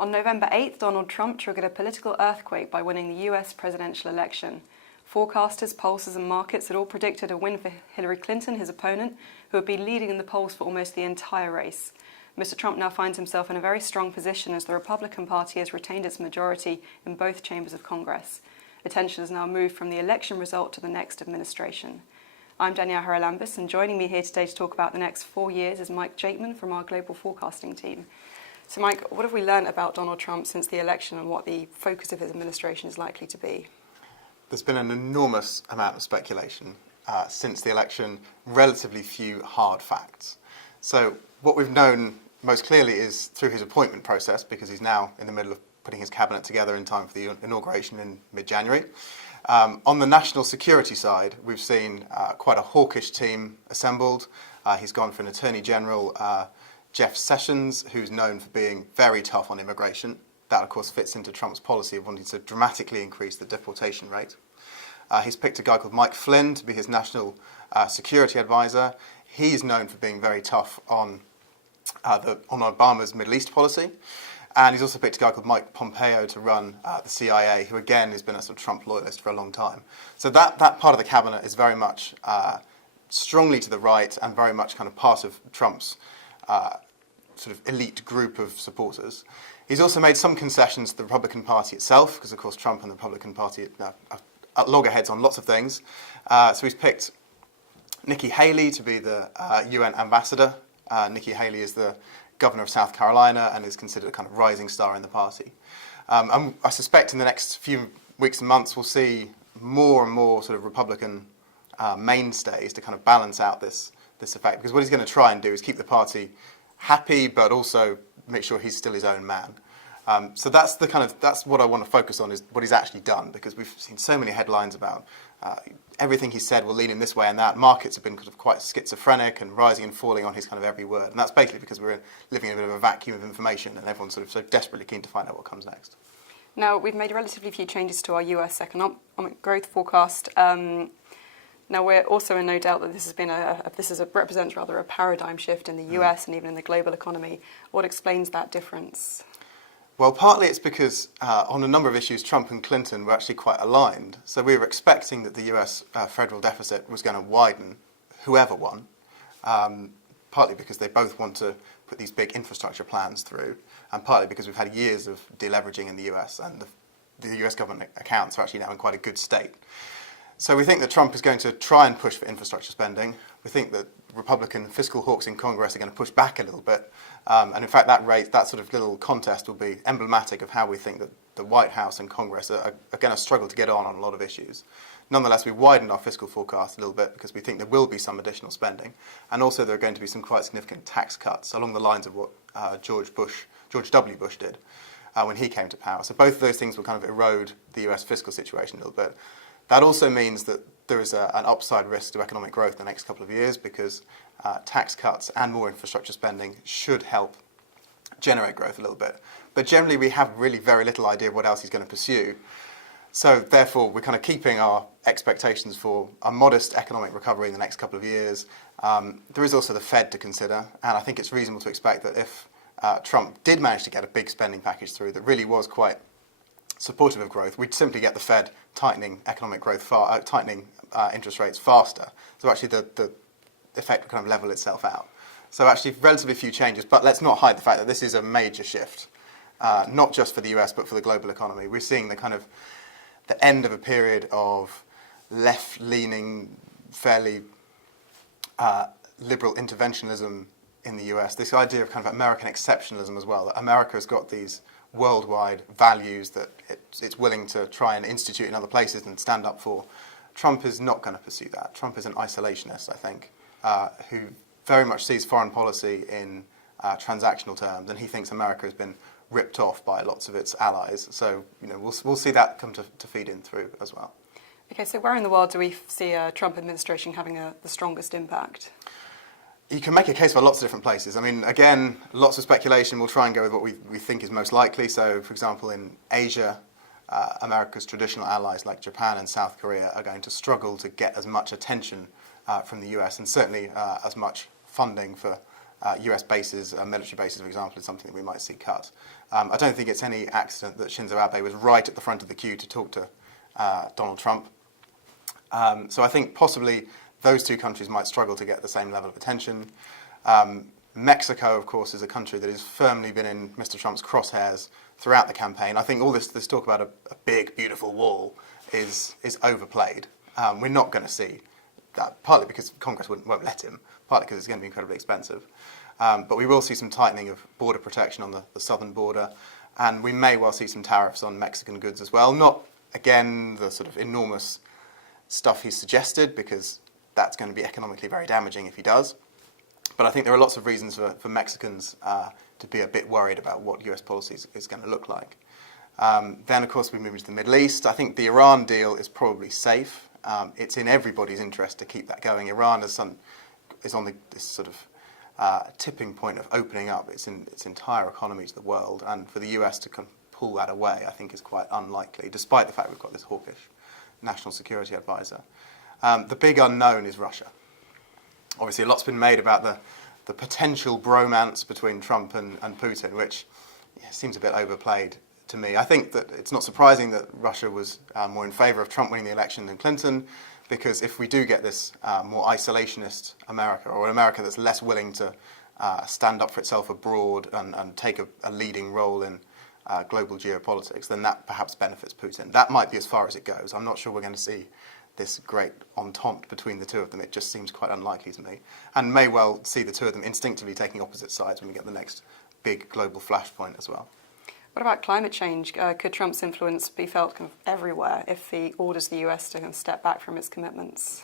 On November 8th, Donald Trump triggered a political earthquake by winning the US presidential election. Forecasters, pollsters and markets had all predicted a win for Hillary Clinton, his opponent, who had been leading in the polls for almost the entire race. Mr. Trump now finds himself in a very strong position as the Republican Party has retained its majority in both chambers of Congress. Attention has now moved from the election result to the next administration. I'm Danielle Haralambous, and joining me here today to talk about the next 4 years is Mike Jakeman from our global forecasting team. So Mike, what have we learned about Donald Trump since the election and what the focus of his administration is likely to be? There's been an enormous amount of speculation since the election, relatively few hard facts. So what we've known most clearly is through his appointment process, because he's now in the middle of putting his cabinet together in time for the inauguration in mid-January. On the national security side, we've seen quite a hawkish team assembled. He's gone for an Attorney General, Jeff Sessions, who's known for being very tough on immigration. That, of course, fits into Trump's policy of wanting to dramatically increase the deportation rate. He's picked a guy called Mike Flynn to be his national security advisor. He's known for being very tough on Obama's Middle East policy. And he's also picked a guy called Mike Pompeo to run the CIA, who again has been a sort of Trump loyalist for a long time. So that part of the cabinet is very much strongly to the right and very much kind of part of Trump's sort of elite group of supporters. He's also made some concessions to the Republican Party itself, because of course Trump and the Republican Party are at loggerheads on lots of things. So he's picked Nikki Haley to be the UN ambassador. Nikki Haley is the governor of South Carolina and is considered a kind of rising star in the party. And I suspect in the next few weeks and months we'll see more and more sort of Republican mainstays to kind of balance out this effect. Because what he's going to try and do is keep the party happy, but also make sure he's still his own man. So that's what I want to focus on, is what he's actually done, because we've seen so many headlines about everything he said will lean in this way and that. Markets have been kind of quite schizophrenic and rising and falling on his kind of every word. And that's basically because we're living in a bit of a vacuum of information and everyone's sort of so desperately keen to find out what comes next. Now, we've made relatively few changes to our US economic growth forecast. Now, we're also in no doubt that this represents rather a paradigm shift in the US and even in the global economy. What explains that difference? Well, partly it's because on a number of issues, Trump and Clinton were actually quite aligned. So we were expecting that the US federal deficit was going to widen, whoever won, partly because they both want to put these big infrastructure plans through, and partly because we've had years of deleveraging in the US, and the US government accounts are actually now in quite a good state. So we think that Trump is going to try and push for infrastructure spending. We think that Republican fiscal hawks in Congress are going to push back a little bit. And in fact, that sort of little contest will be emblematic of how we think that the White House and Congress are going to struggle to get on a lot of issues. Nonetheless, we widened our fiscal forecast a little bit because we think there will be some additional spending. And also there are going to be some quite significant tax cuts along the lines of what George W. Bush did when he came to power. So both of those things will kind of erode the US fiscal situation a little bit. That also means that there is an upside risk to economic growth in the next couple of years, because tax cuts and more infrastructure spending should help generate growth a little bit. But generally we have really very little idea what else he's going to pursue. So therefore we're kind of keeping our expectations for a modest economic recovery in the next couple of years. There is also the Fed to consider, and I think it's reasonable to expect that if Trump did manage to get a big spending package through that really was quite supportive of growth, we'd simply get the Fed tightening economic growth, tightening interest rates faster. So actually the effect would kind of level itself out. So actually relatively few changes, but let's not hide the fact that this is a major shift, not just for the US, but for the global economy. We're seeing the end of a period of left-leaning, fairly liberal interventionism in the US. This idea of kind of American exceptionalism as well, that America has got these worldwide values that it's willing to try and institute in other places and stand up for. Trump is not going to pursue that. Trump is an isolationist, I think, who very much sees foreign policy in transactional terms, and he thinks America has been ripped off by lots of its allies. So we'll see that come to feed in through as well. Okay, so where in the world do we see a Trump administration having the strongest impact? You can make a case for lots of different places. I mean, again, lots of speculation. We'll try and go with what we think is most likely. So, for example, in Asia, America's traditional allies like Japan and South Korea are going to struggle to get as much attention from the US, and certainly as much funding for US bases, military bases, for example, is something that we might see cut. I don't think it's any accident that Shinzo Abe was right at the front of the queue to talk to Donald Trump. So I think possibly those two countries might struggle to get the same level of attention. Mexico, of course, is a country that has firmly been in Mr. Trump's crosshairs throughout the campaign. I think all this talk about a big, beautiful wall is overplayed. We're not going to see that, partly because Congress won't let him, partly because it's going to be incredibly expensive. But we will see some tightening of border protection on the southern border, and we may well see some tariffs on Mexican goods as well. Not, again, the sort of enormous stuff he's suggested, because that's going to be economically very damaging if he does. But I think there are lots of reasons for Mexicans to be a bit worried about what US policy is going to look like. Then, of course, we move into the Middle East. I think the Iran deal is probably safe. It's in everybody's interest to keep that going. Iran is on this sort of tipping point of opening up its entire economy to the world, and for the US to pull that away, I think, is quite unlikely, despite the fact we've got this hawkish national security advisor. The big unknown is Russia. Obviously, a lot's been made about the potential bromance between Trump and Putin, which seems a bit overplayed to me. I think that it's not surprising that Russia was more in favour of Trump winning the election than Clinton, because if we do get this more isolationist America, or an America that's less willing to stand up for itself abroad and take a leading role in global geopolitics, then that perhaps benefits Putin. That might be as far as it goes. I'm not sure we're going to see this great entente between the two of them. It just seems quite unlikely to me, and may well see the two of them instinctively taking opposite sides when we get the next big global flashpoint as well. What about climate change? Could Trump's influence be felt kind of everywhere if he orders the US to kind of step back from its commitments?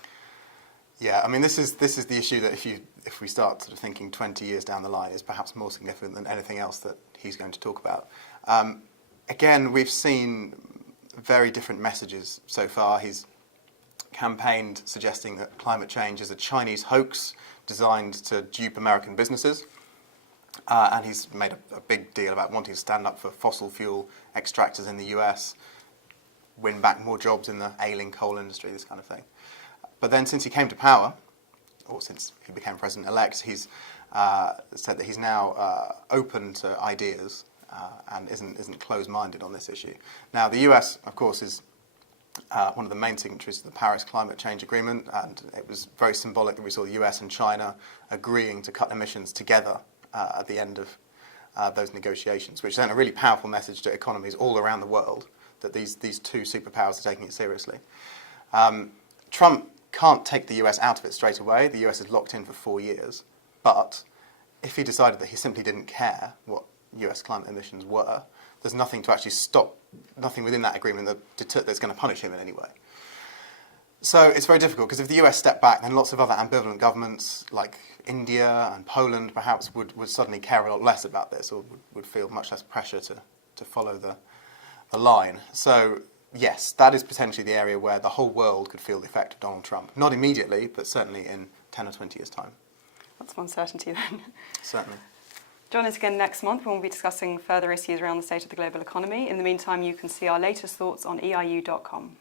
Yeah, I mean, this is the issue that if we start sort of thinking 20 years down the line, is perhaps more significant than anything else that he's going to talk about. Again, we've seen very different messages so far. He's campaigned suggesting that climate change is a Chinese hoax designed to dupe American businesses. And he's made a big deal about wanting to stand up for fossil fuel extractors in the US, win back more jobs in the ailing coal industry, this kind of thing. But then since he came to power, or since he became president-elect, he's said that he's now open to ideas and isn't closed-minded on this issue. Now, the US, of course, is one of the main signatories to the Paris Climate Change Agreement, and it was very symbolic that we saw the US and China agreeing to cut emissions together at the end of those negotiations, which sent a really powerful message to economies all around the world that these two superpowers are taking it seriously. Trump can't take the US out of it straight away. The US is locked in for 4 years. But if he decided that he simply didn't care what US climate emissions were, there's nothing to actually stop, nothing within that agreement that's going to punish him in any way. So it's very difficult, because if the US stepped back, then lots of other ambivalent governments like India and Poland perhaps would suddenly care a lot less about this, or would feel much less pressure to follow the line. So yes, that is potentially the area where the whole world could feel the effect of Donald Trump. Not immediately, but certainly in 10 or 20 years' time. That's one certainty then. Certainly. Join us again next month when we'll be discussing further issues around the state of the global economy. In the meantime, you can see our latest thoughts on eiu.com.